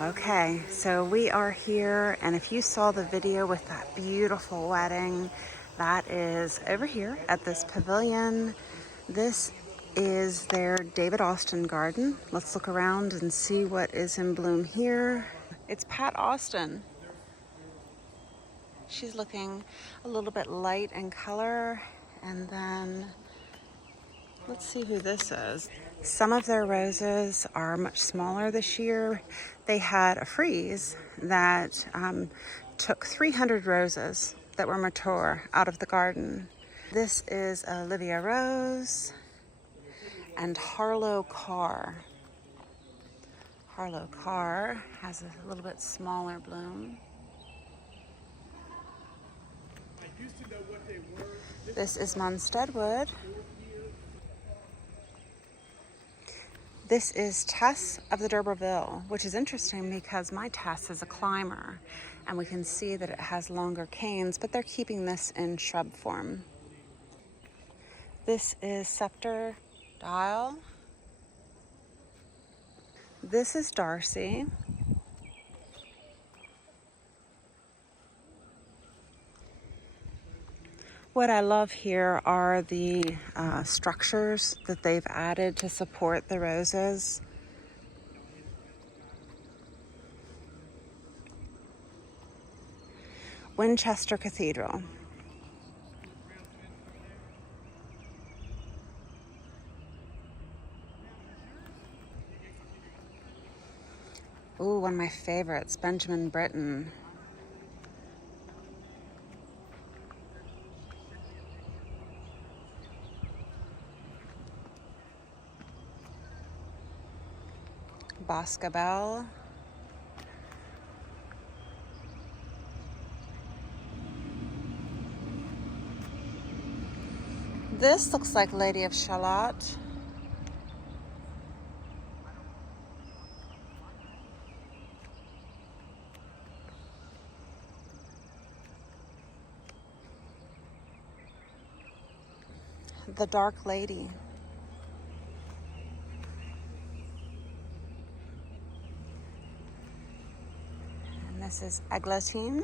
Okay, so we are here, and if you saw the video with that beautiful wedding, that is over here at this pavilion. This is their David Austin garden. Let's look around and see what is in bloom here. It's Pat Austin. She's looking a little bit light in color, and then let's see who this is. Some of their roses are much smaller this year. They had a freeze that took 300 roses that were mature out of the garden. This is Olivia Rose and Harlow Carr. Harlow Carr has a little bit smaller bloom. This is Munstead Wood. This is Tess of the D'Urberville, which is interesting because my Tess is a climber, and we can see that it has longer canes, but they're keeping this in shrub form. This is Scepter Dial. This is Darcy. What I love here are the structures that they've added to support the roses. Winchester Cathedral. Ooh, one of my favorites, Benjamin Britten. Boscabel. This looks like Lady of Shalott. The Dark Lady. This is Eglantine.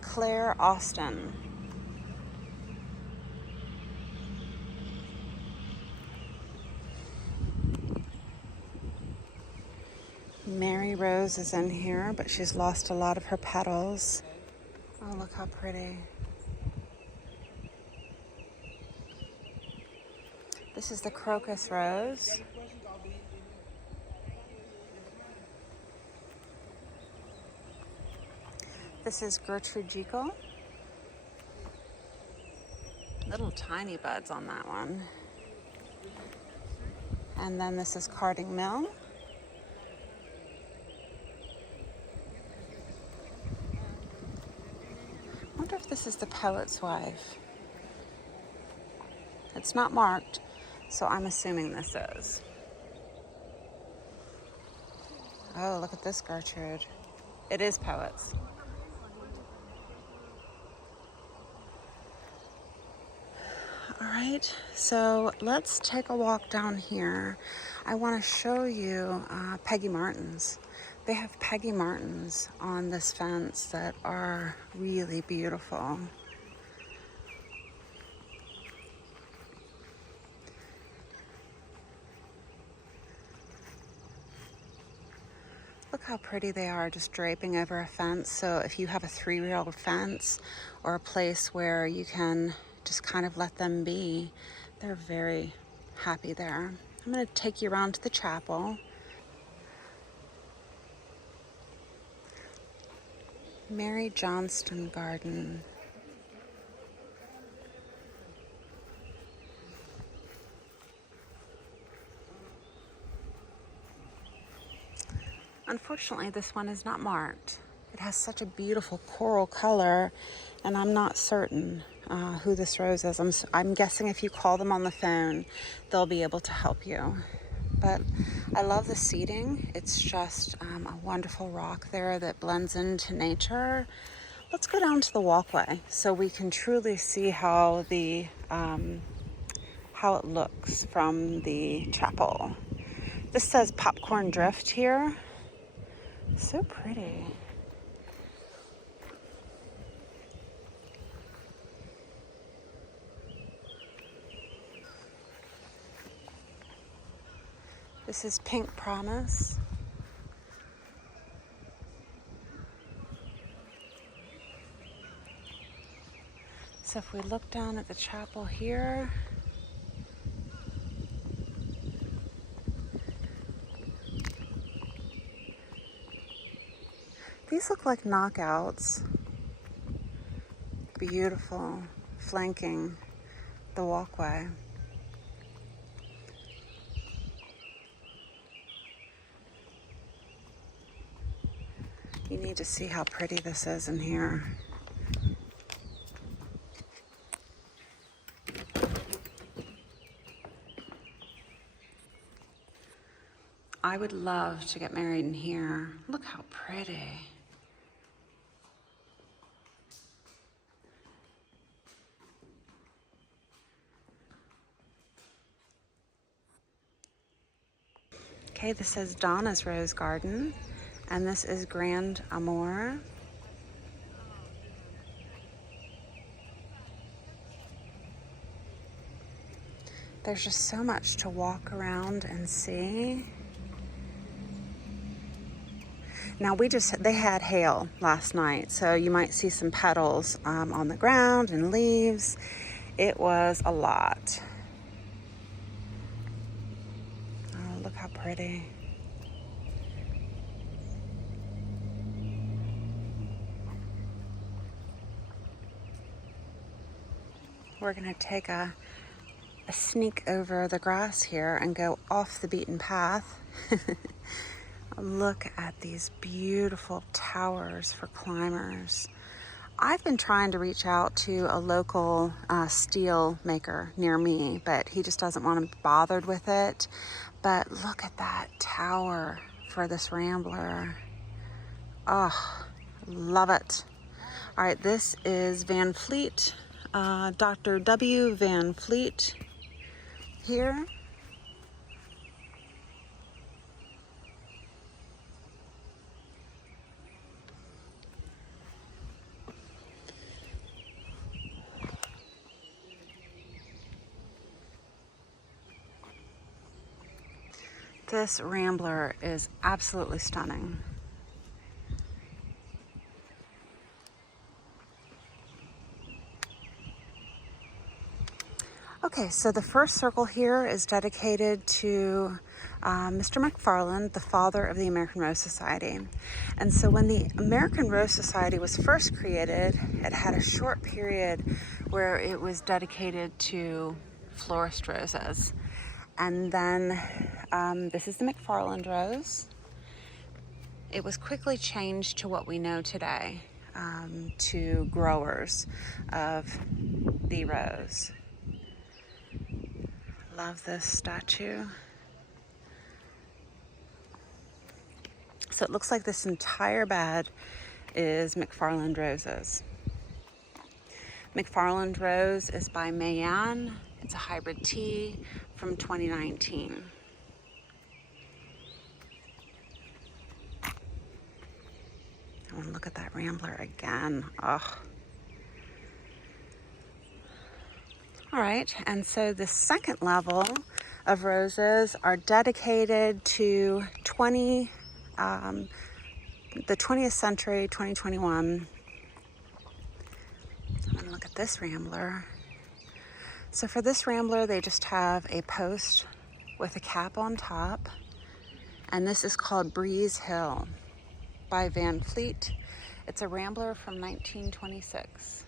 Claire Austin. Mary Rose is in here, but she's lost a lot of her petals. Oh, look how pretty. This is the Crocus Rose. This is Gertrude Jekyll. Little tiny buds on that one. And then this is Carding Mill. I wonder if this is the Poet's Wife. It's not marked, so I'm assuming this is. Oh, look at this Gertrude. It is Poets. All right, so let's take a walk down here. I want to show you Peggy Martins. They have Peggy Martins on this fence that are really beautiful. Look how pretty they are, just draping over a fence. So if you have a 3-year-old fence or a place where you can just kind of let them be, they're very happy there. I'm going to take you around to the chapel. Mary Johnston Garden. Unfortunately, this one is not marked. It has such a beautiful coral color, and I'm not certain who this rose is. I'm guessing if you call them on the phone, they'll be able to help you. But I love the seating. It's just a wonderful rock there that blends into nature. Let's go down to the walkway so we can truly see how how it looks from the chapel. This says Popcorn Drift here. So pretty. This is Pink Promise. So if we look down at the chapel here, these look like knockouts. Beautiful, flanking the walkway. You need to see how pretty this is in here. I would love to get married in here. Look how pretty. Okay, this says Donna's Rose Garden, and this is Grand Amour. There's just so much to walk around and see. Now they had hail last night, so you might see some petals on the ground and leaves. It was a lot. Oh, look how pretty. We're gonna take a sneak over the grass here and go off the beaten path. Look at these beautiful towers for climbers. I've been trying to reach out to a local steel maker near me, but he just doesn't want to be bothered with it. But look at that tower for this Rambler. Oh, love it. All right, this is Van Fleet, Dr. W. Van Fleet here. This Rambler is absolutely stunning. Okay, so the first circle here is dedicated to Mr. McFarland, the father of the American Rose Society. And so when the American Rose Society was first created, it had a short period where it was dedicated to florist roses. And then this is the McFarland rose. It was quickly changed to what we know today, to growers of the rose. Love this statue. So it looks like this entire bed is McFarland roses. McFarland Rose is by Mayan. It's a hybrid tea from 2019. I want to look at that Rambler again. Oh. All right, and so the second level of roses are dedicated to the 20th century, 2021. I'm gonna look at this Rambler. So for this Rambler, they just have a post with a cap on top, and this is called Breeze Hill by Van Fleet. It's a Rambler from 1926.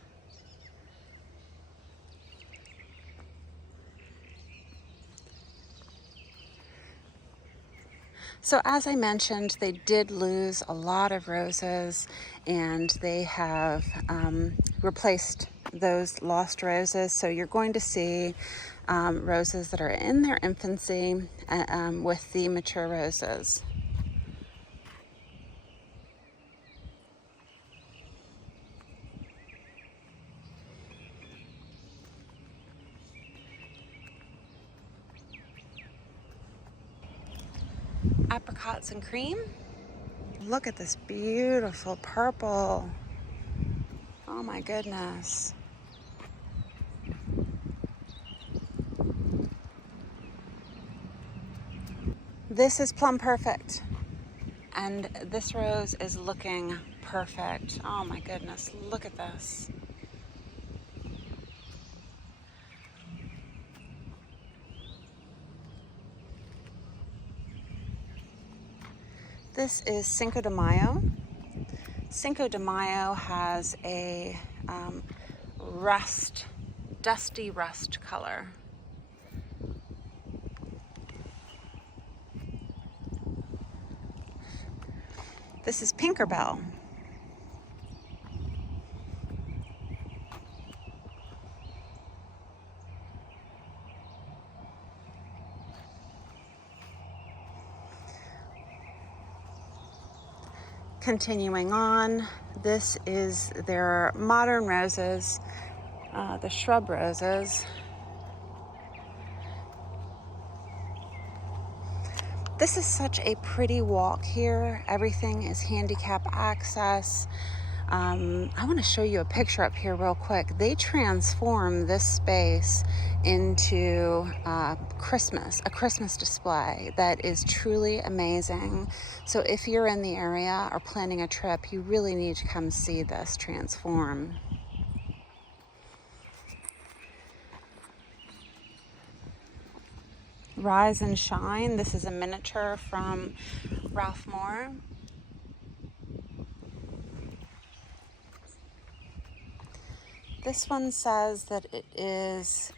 So as I mentioned, they did lose a lot of roses, and they have replaced those lost roses. So you're going to see roses that are in their infancy with the mature roses. apricots and cream. Look at this beautiful purple. Oh my goodness. This is plum perfect. And this rose is looking perfect. Oh my goodness, look at this. This is Cinco de Mayo. Cinco de Mayo has a dusty rust color. This is Pinkerbell. Continuing on, this is their modern roses, the shrub roses. This is such a pretty walk here. Everything is handicap access. I want to show you a picture up here real quick. They transform this space into a Christmas display that is truly amazing. So if you're in the area or planning a trip, you really need to come see this transform. Rise and Shine. This is a miniature from Ralph Moore. This one says that it is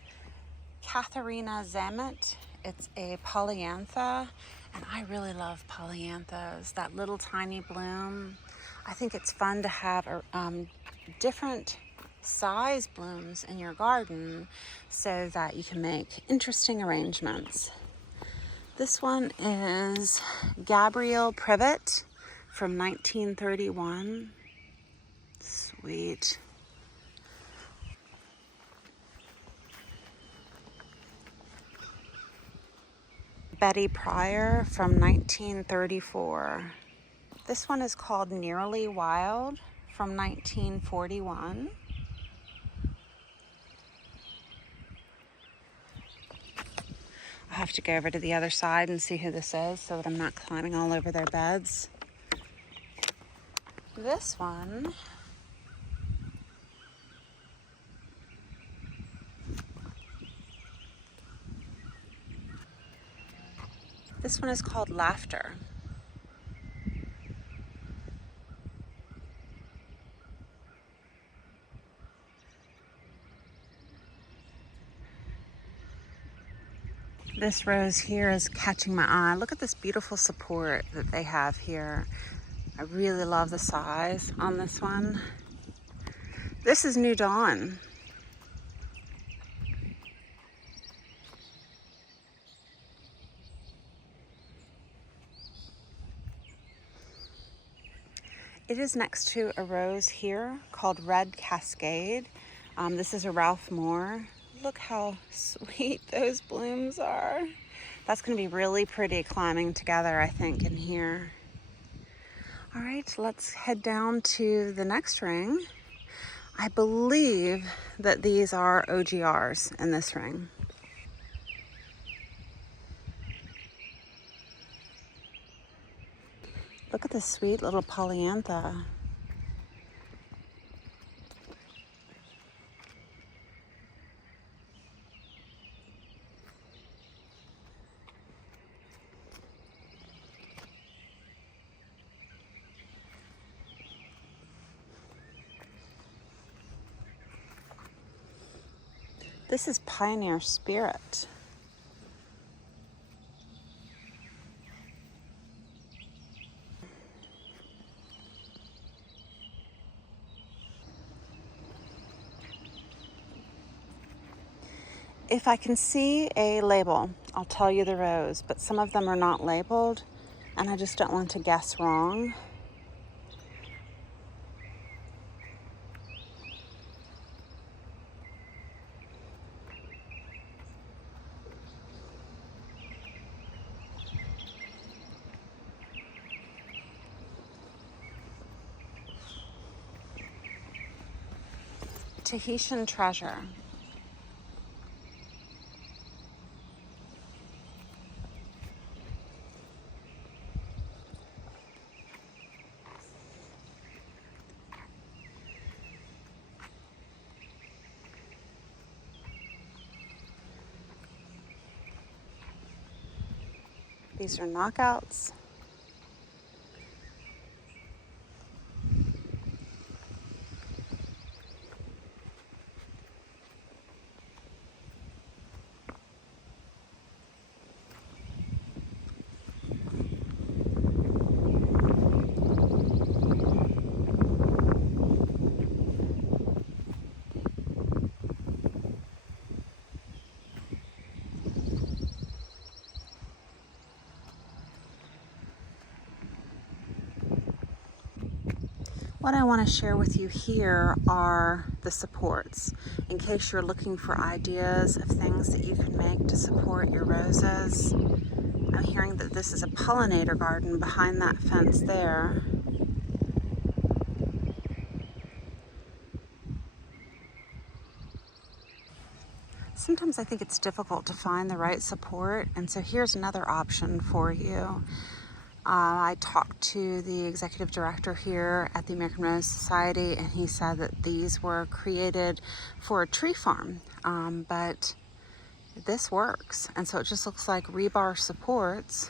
Katharina Zamet. It's a polyantha, and I really love polyanthas, that little tiny bloom. I think it's fun to have different size blooms in your garden so that you can make interesting arrangements. This one is Gabrielle Privet from 1931. Sweet. Betty Pryor from 1934. This one is called Nearly Wild from 1941. I'll have to go over to the other side and see who this is so that I'm not climbing all over their beds. This one is called Laughter. This rose here is catching my eye. Look at this beautiful support that they have here. I really love the size on this one. This is New Dawn. It is next to a rose here called Red Cascade. This is a Ralph Moore. Look how sweet those blooms are. That's going to be really pretty climbing together, I think, in here. All right, let's head down to the next ring. I believe that these are OGRs in this ring. Look at this sweet little polyantha. This is Pioneer Spirit. If I can see a label, I'll tell you the rose, but some of them are not labeled, and I just don't want to guess wrong. Tahitian treasure. These are knockouts. What I want to share with you here are the supports. In case you're looking for ideas of things that you can make to support your roses. I'm hearing that this is a pollinator garden behind that fence there. Sometimes I think it's difficult to find the right support, and so here's another option for you. I talked to the executive director here at the American Rose Society, and he said that these were created for a tree farm, but this works. And so it just looks like rebar supports.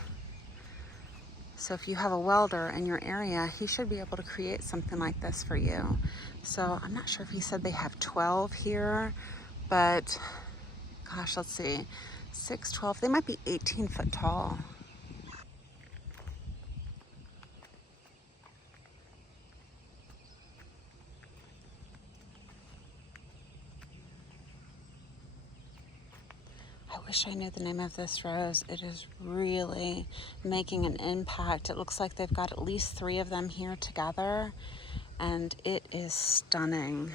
So if you have a welder in your area, he should be able to create something like this for you. So I'm not sure if he said they have 12 here, but gosh, let's see, 6, 12, they might be 18 foot tall. I wish I knew the name of this rose. It is really making an impact. It looks like they've got at least 3 of them here together, and it is stunning.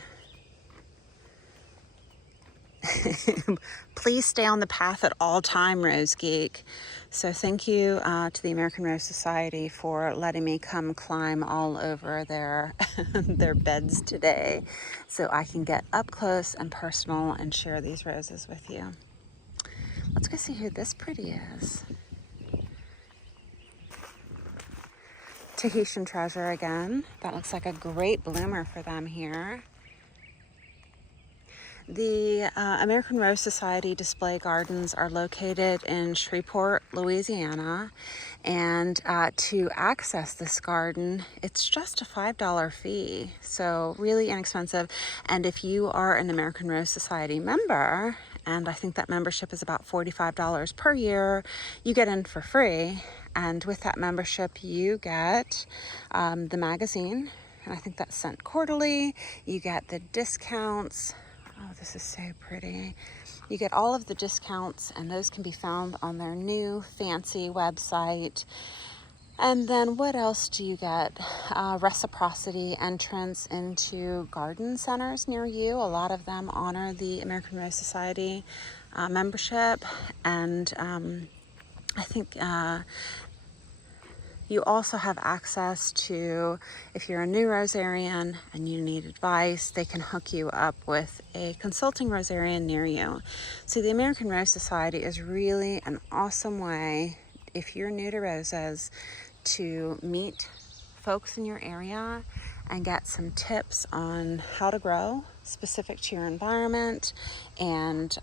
Please stay on the path at all time, Rose Geek. So thank you to the American Rose Society for letting me come climb all over their their beds today so I can get up close and personal and share these roses with you. Let's go see who this pretty is. Tahitian treasure again. That looks like a great bloomer for them here. The American Rose Society display gardens are located in Shreveport, Louisiana, and to access this garden, it's just a $5 fee, so really inexpensive. And if you are an American Rose Society member, and I think that membership is about $45 per year, you get in for free. And with that membership, you get the magazine, and I think that's sent quarterly. You get the discounts. Oh, this is so pretty. You get all of the discounts, and those can be found on their new fancy website. And then what else do you get? Reciprocity entrance into garden centers near you. A lot of them honor the American Rose Society membership. And I think you also have access to, if you're a new rosarian and you need advice, they can hook you up with a consulting rosarian near you. So the American Rose Society is really an awesome way, if you're new to roses, to meet folks in your area and get some tips on how to grow specific to your environment, and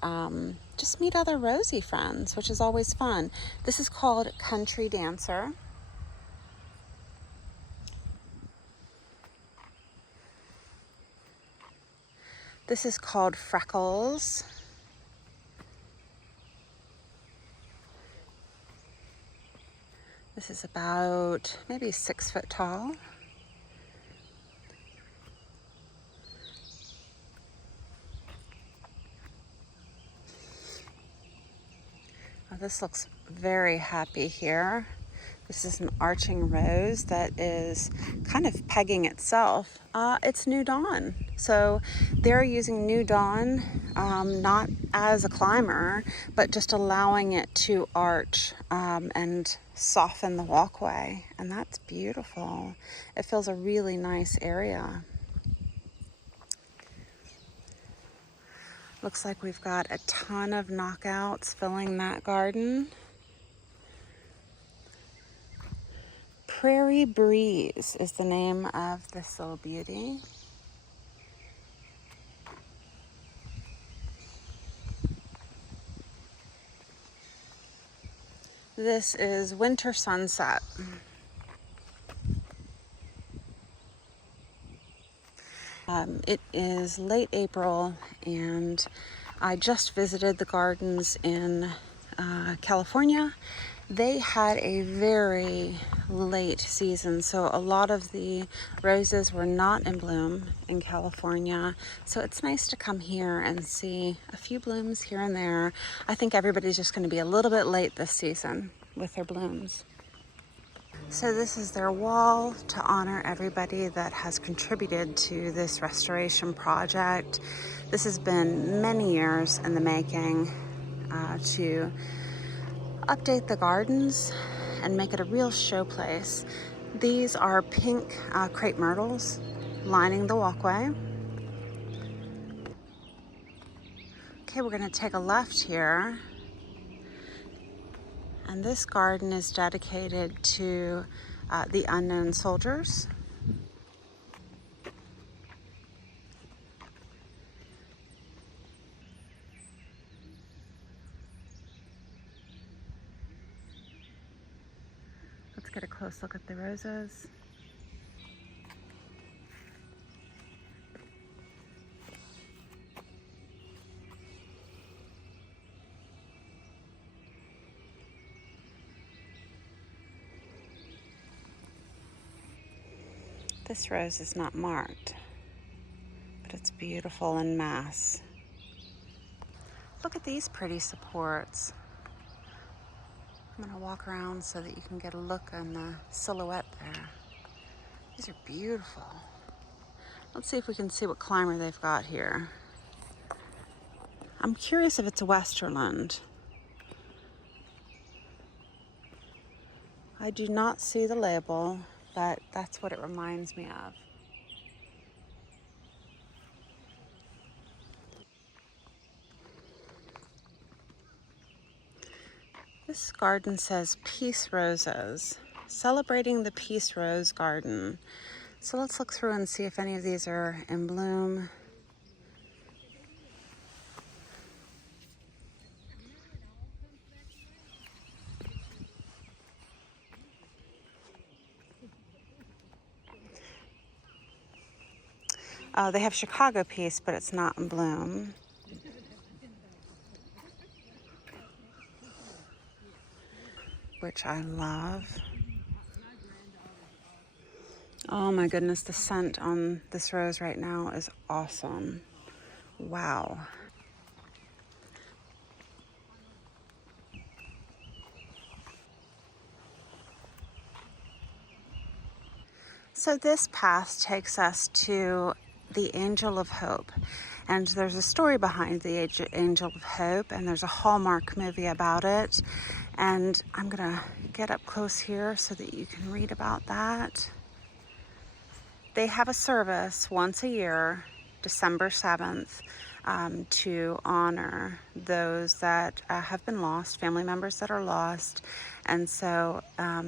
just meet other rosy friends, which is always fun. This is called Country Dancer. This is called Freckles. This is about maybe 6 foot tall. Oh, this looks very happy here. This is an arching rose that is kind of pegging itself. It's New Dawn. So they're using New Dawn, not as a climber, but just allowing it to arch and soften the walkway. And that's beautiful. It feels a really nice area. Looks like we've got a ton of knockouts filling that garden. Prairie Breeze is the name of this little beauty. This is Winter Sunset. It is late April, and I just visited the gardens in California. They had a very late season, so a lot of the roses were not in bloom in California. So it's nice to come here and see a few blooms here and there. I think everybody's just going to be a little bit late this season with their blooms. So this is their wall to honor everybody that has contributed to this restoration project. This has been many years in the making to update the gardens and make it a real showplace. These are pink crepe myrtles lining the walkway. Okay, we're going to take a left here. And this garden is dedicated to the unknown soldiers. Let's get a close look at the roses. This rose is not marked, but it's beautiful in mass. Look at these pretty supports. I'm going to walk around so that you can get a look on the silhouette there. These are beautiful. Let's see if we can see what climber they've got here. I'm curious if it's a Westerland. I do not see the label, but that's what it reminds me of. This garden says Peace Roses, celebrating the Peace Rose Garden. So let's look through and see if any of these are in bloom. They have Chicago Peace, but it's not in bloom. Which I love. Oh my goodness, the scent on this rose right now is awesome. Wow. So this path takes us to the Angel of Hope. And there's a story behind the Angel of Hope, and there's a Hallmark movie about it. And I'm gonna get up close here so that you can read about that. They have a service once a year, December 7th, to honor those that have been lost, family members that are lost. And so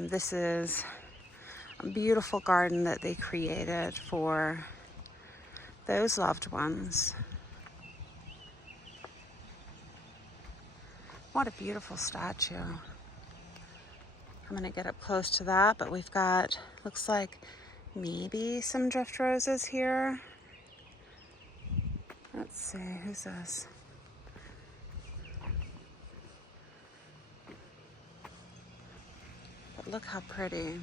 this is a beautiful garden that they created for those loved ones. What a beautiful statue. I'm gonna get up close to that, but we've got, looks like maybe some drift roses here. Let's see, who's this? But look how pretty.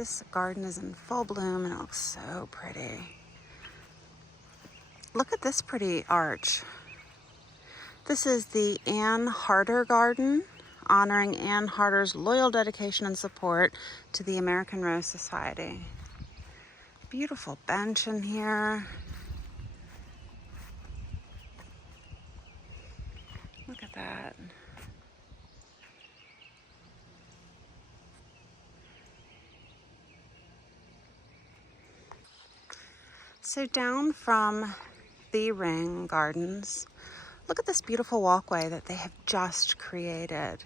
This garden is in full bloom and it looks so pretty. Look at this pretty arch. This is the Ann Harder Garden, honoring Ann Harder's loyal dedication and support to the American Rose Society. Beautiful bench in here. Look at that. So down from the Ring Gardens, look at this beautiful walkway that they have just created.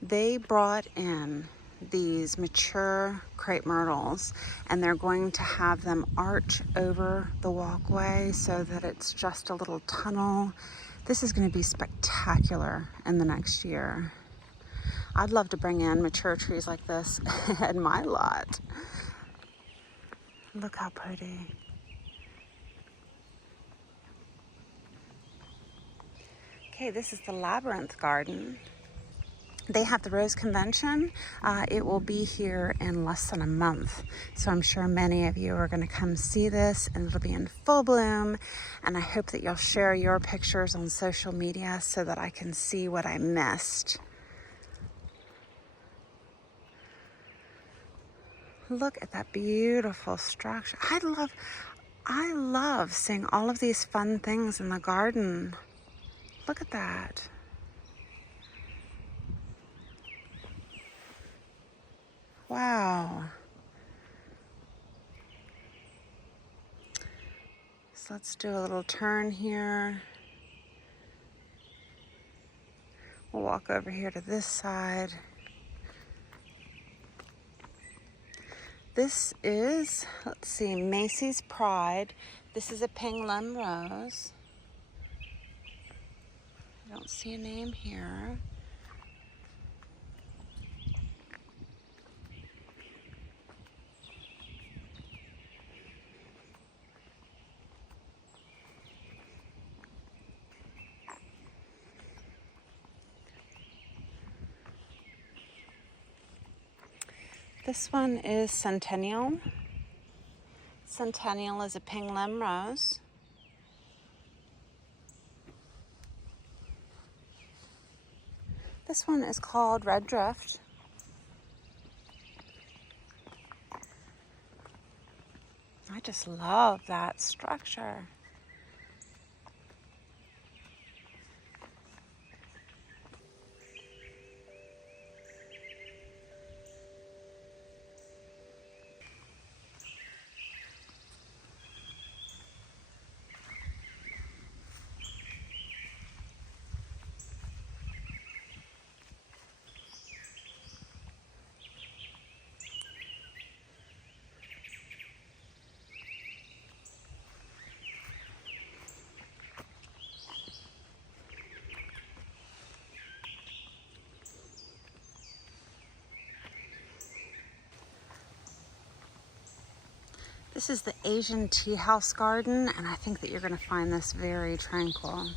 They brought in these mature crepe myrtles and they're going to have them arch over the walkway so that it's just a little tunnel. This is going to be spectacular in the next year. I'd love to bring in mature trees like this in my lot. Look how pretty. Okay, this is the Labyrinth Garden. They have the Rose Convention. It will be here in less than a month. So I'm sure many of you are going to come see this and it'll be in full bloom. And I hope that you'll share your pictures on social media so that I can see what I missed. Look at that beautiful structure. I love seeing all of these fun things in the garden. Look at that. Wow. So let's do a little turn here. We'll walk over here to this side. This is, let's see, Macy's Pride. This is a Ping Lim Rose. I don't see a name here. This one is Centennial. Centennial is a Ping Lim Rose. This one is called Red Drift. I just love that structure. This is the Asian Tea House Garden, and I think that you're going to find this very tranquil.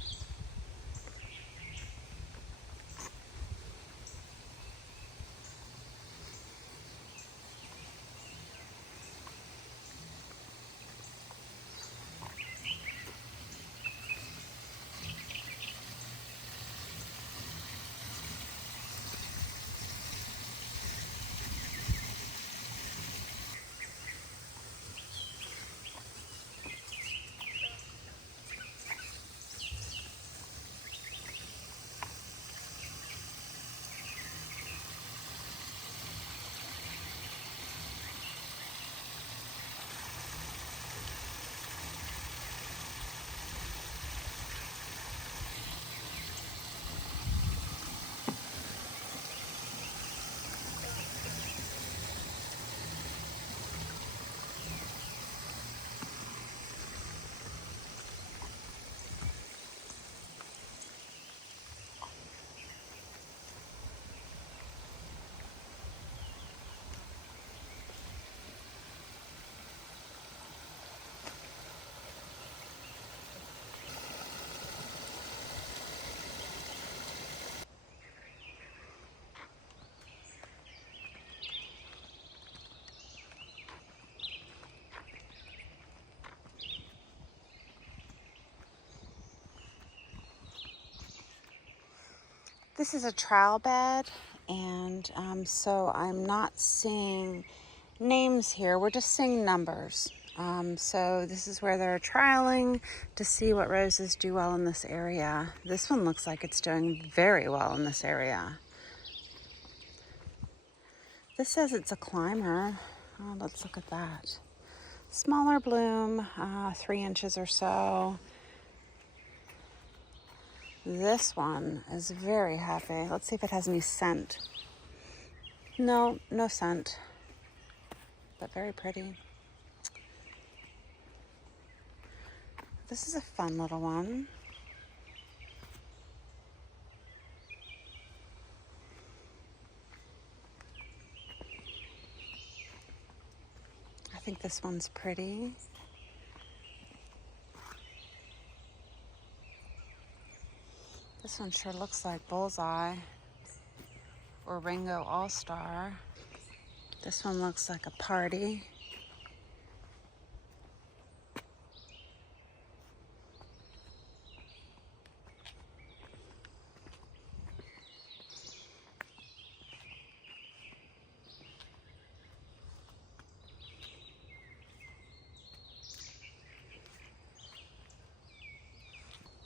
This is a trowel bed, and so I'm not seeing names here. We're just seeing numbers. So this is where they're trialing to see what roses do well in this area. This one looks like it's doing very well in this area. This says it's a climber. Oh, let's look at that. Smaller bloom, 3 inches or so. This one is very happy. Let's see if it has any scent. No, no scent, but very pretty. This is a fun little one. I think this one's pretty. This one sure looks like Bullseye or Ringo All-Star. This one looks like a party.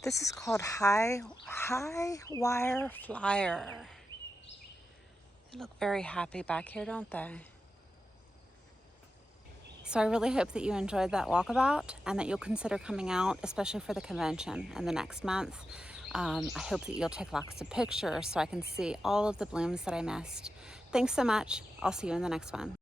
This is called High Wire Flyer. They look very happy back here, don't they? So I really hope that you enjoyed that walkabout and that you'll consider coming out, especially for the convention in the next month. I hope that you'll take lots of pictures so I can see all of the blooms that I missed. Thanks so much. I'll see you in the next one.